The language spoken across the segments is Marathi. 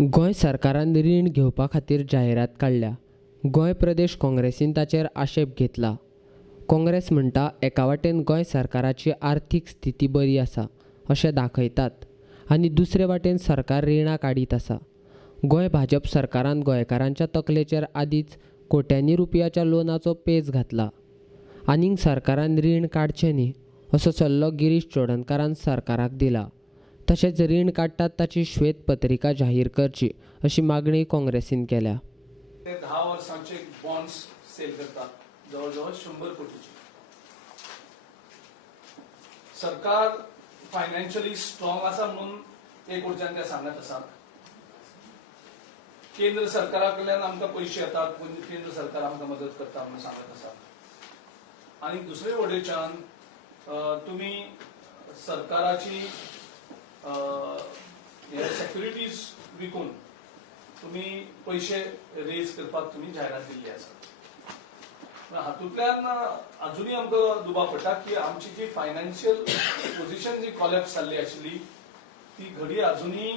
गोंय सरकारान रीण घेवपा खातीर जायरात काडल्या. गोंय प्रदेश काँग्रेसीन ताचेर आक्षेप घेतला. काँग्रेस म्हणटा एका वाटेन गोंय सरकाराची आर्थीक स्थिती बरी आसा अशें दाखयतात आनी दुसरे वाटेन सरकार रिणां काडीत आसा. गोंय भाजप सरकारान गोंयकारांच्या तकलेचेर आदींच कोट्यांनी रुपयाच्या लोनाचो पेज घातला. आनीक सरकारान रीण काडचें न्ही असो सल्लो गिरीश चोडणकारान सरकाराक दिला. तशेंच रीण काडटात ताची श्वेत पत्रिका जाहीर करची अशी मागणी काँग्रेसीन केल्या. 10 वर्सांचे बॉन्ड्स सेल करतात जवळजवळ 100 कोटीचे. सरकार फायनान्शियली स्ट्रॉंग आसा म्हणून एक वटच्यान ते सांगत आसात. केंद्र सरकारा कडल्यान आमकां पयशे येतात, केंद्र सरकार आमकां मदत करता म्हणून सांगत आसात. आनी दुसरे वटेच्यान तुमी सरकाराची सेक्युरिटीज विकून तुम्ही पैसे रेज करपाक तुम्ही जायरात दिल्ली आसा. हातूंतल्यान अजुनूय आमकां दुबाव पडटा की आमची जी फायनान्शियल पोझिशन जी कॉलॅप्स जाल्ली आशिल्ली ती घडी अजुनूय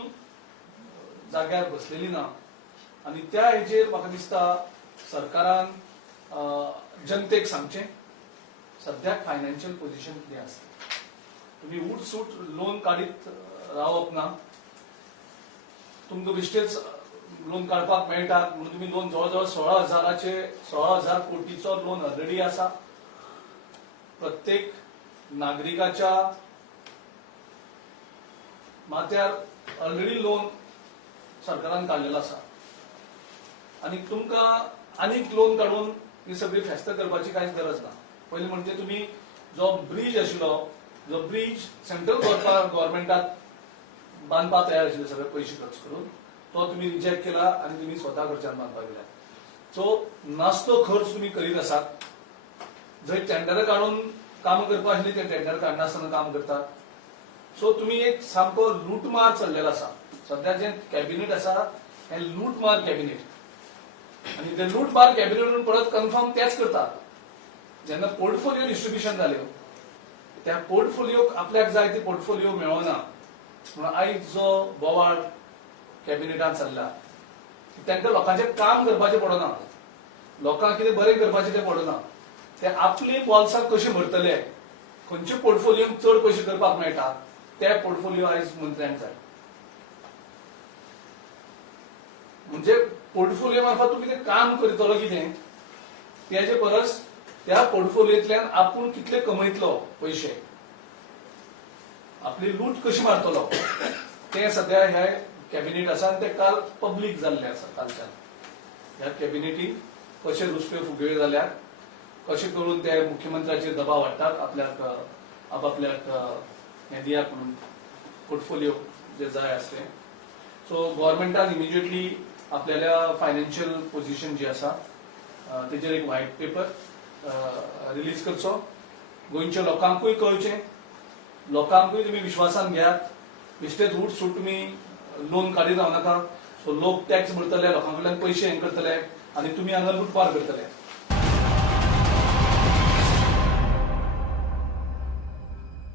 जाग्यार बसलेली ना. आनी त्या हेजेर म्हाका दिसता सरकारान जनतेक सांगचें सद्याक फायनान्शियल पोझिशन कितें आसा. तुम्ही उठसूट लोन काडीत रावप ना. तुमकां बेश्टेच लोन काडपाक मेळटा म्हणून तुम्ही लोन जवळजवळ 16,000 कोटीचो लोन ऑलरेडी आसा. प्रत्येक नागरिकाच्या माथ्यार ऑलरेडी लोन सरकारान काडलेलो आसा. आनी तुमकां आनीक लोन काडून ही सगळी फेस्त करपाची कांयच गरज ना. पयलीं म्हणजे तुम्ही जो ब्रिज आशिल्लो, जो ब्रिज सेंट्रल गव्हर्नमेंटात बांदपाक तयार आशिल्ले सगळे पयशे खर्च करून तो तुम्ही रिजेक्ट केला आणि तुम्ही स्वतः खर्चान बांदपाक गेला. सो नासतो खर्च तुम्ही करीत आसात. जंय टेंडर काढून काम करपाक आशिल्ली ते टेंडर काडनासतना काम करतात. सो तुम्ही एक सामको लूटमार चल्लेलो आसा. सध्या जे कॅबिनेट आसा हे लूटमार कॅबिनेट. आणि ते लूटमार कॅबिनेट परत कन्फर्म तेच करतात. जेन्ना पोर्टफोलिओ डिस्ट्रीब्युशन जाल्यो त्या पोर्टफोलिओक आपल्याक जाय ती पोर्टफोलिओ मेळना म्हणून आयज जो बोवाळ कॅबिनेटान चल्ला तांकां लोकांचें काम करपाचें पडना. लोकांक कितें बरें करपाचें तें पडना. ते आपली बॉल्सां कशी भरतले, खंयचे पोर्टफोलिओक चड पयशे करपाक मेळटा ते पोर्टफोलिओ आयज मंत्र्यांक जाय. म्हणजे पोर्टफोलिओ मार्फत तूं कितें काम करतलो कितें तेजे परस त्या पोर्टफोलिओंतल्यान आपूण कितले कमयतलो पयशे, आपली लूट कशी मारतलो ते सध्या ह्या कॅबिनेट आसा. आनी ते काल पब्लीक जाल्ले आसा. कालच्यान ह्या कॅबिनेटीन कशे रुसवे फुगयो जाल्यात, कशे करून ते मुख्यमंत्र्याचेर दबाव हाडटात आपल्याक आपापल्याक हें दियात म्हणून पोर्टफोलिओ जे जाय आसले. सो गव्हर्नमेंटान इमिजिएटली आपल्याल्या फायनान्शियल पोझिशन जी आसा तेजेर एक व्हाईट पेपर रिलीज करचो. गोंयच्या लोकांकूय कळचें, लोकांकूय तुम्ही विश्वासान घेयात. बेश्टेच उठ सूट तुम्ही लोन काडीत रावनाका. सो लोक टॅक्स भरतले, लोकां कडल्यान पयशे हें करतले आनी तुमी हांगा लुटपार करतले.